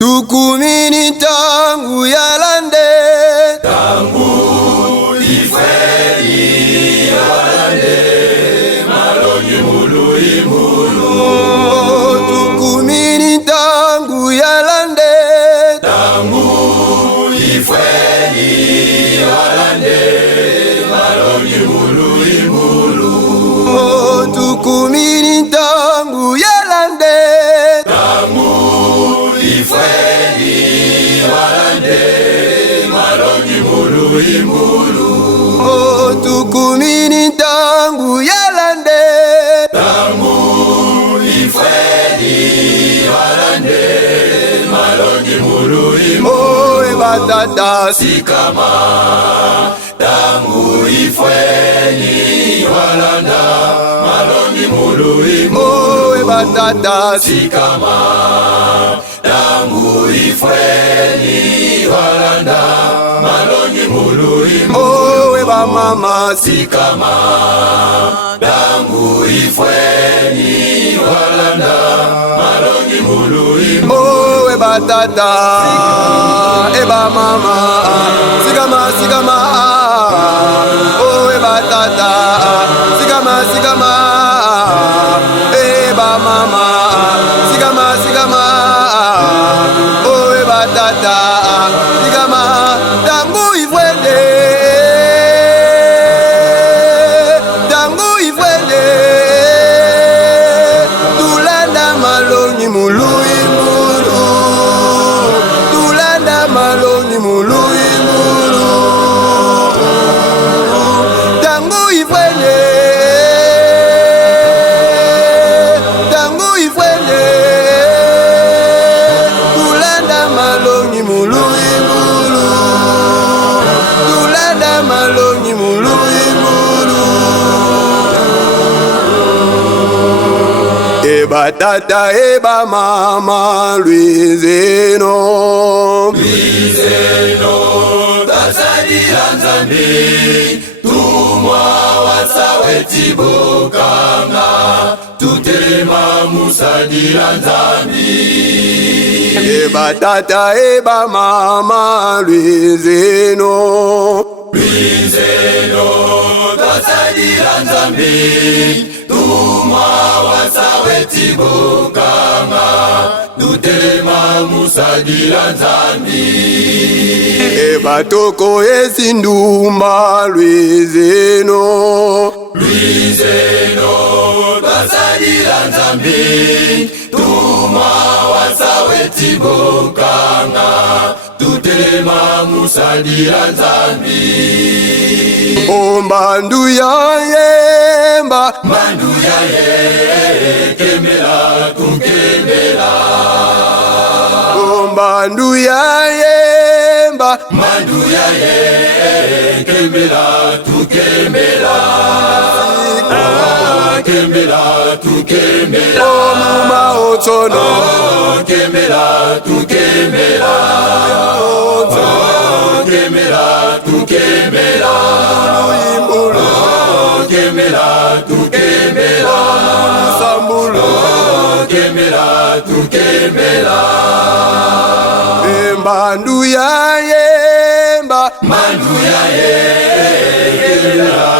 Tukumini tangu yalande, tangu ifeli yalande, malonyi mulu imulu. Tukumini tangu yalande, tangu ifeli yalande, malonyi mulu imulu. Tukumini tangu yalande, tangu ifeli yalande, malonyi mulu imulu. Tukumini tangu yalande, tangu ifeli yalande, malonyi mulu imulu. Oe batata sikama, tangu ifeli yalanda, malonyi mulu imulu. Oe batata sikama, tangu ifeli yalanda, malonyi mulu imulu. Oe ba mama sikama, tangu ifeli yalanda, malonyi mulu imulu. Oe batata eba mama sikama sikama. Oe batata sikama sikama. Eba mama sikama sikama. Oe batata sikama. Tangu ifwele, tangu ifwele, tulanda malonyi mulu imulu, tulanda malonyi mulu imulu. Tangu ifwele, tangu ifwele, tulanda malonyi mulu imulu, tulanda malonyi mulu imulu. Eba tata eba mama Luizeno, Luizeno tasadila nzambi, tumwa wasaweti bokanga, tutelema musadila nzambi. eba tata eba mama Luizeno, Luizeno tasadila nzambi, tumwa wasaweti bokanga, tutelema musadila nzambi. eba toko esinduma Luizeno, Luizeno tasadila nzambi, tumwa wasaweti bokanga, tutelema musadila nzambi. ombandu ya yemba, Mandu ya ye kemela tukemela, ombandu ya yemba, mandu ya ye kemela tukemela, kemela tukemela, omuma otono, kemela tukemela, kemela tukemela, imulu, kemela tukemela, sambulo, kemela tukemela. embandu ya yemba, Mandu ya ye kemela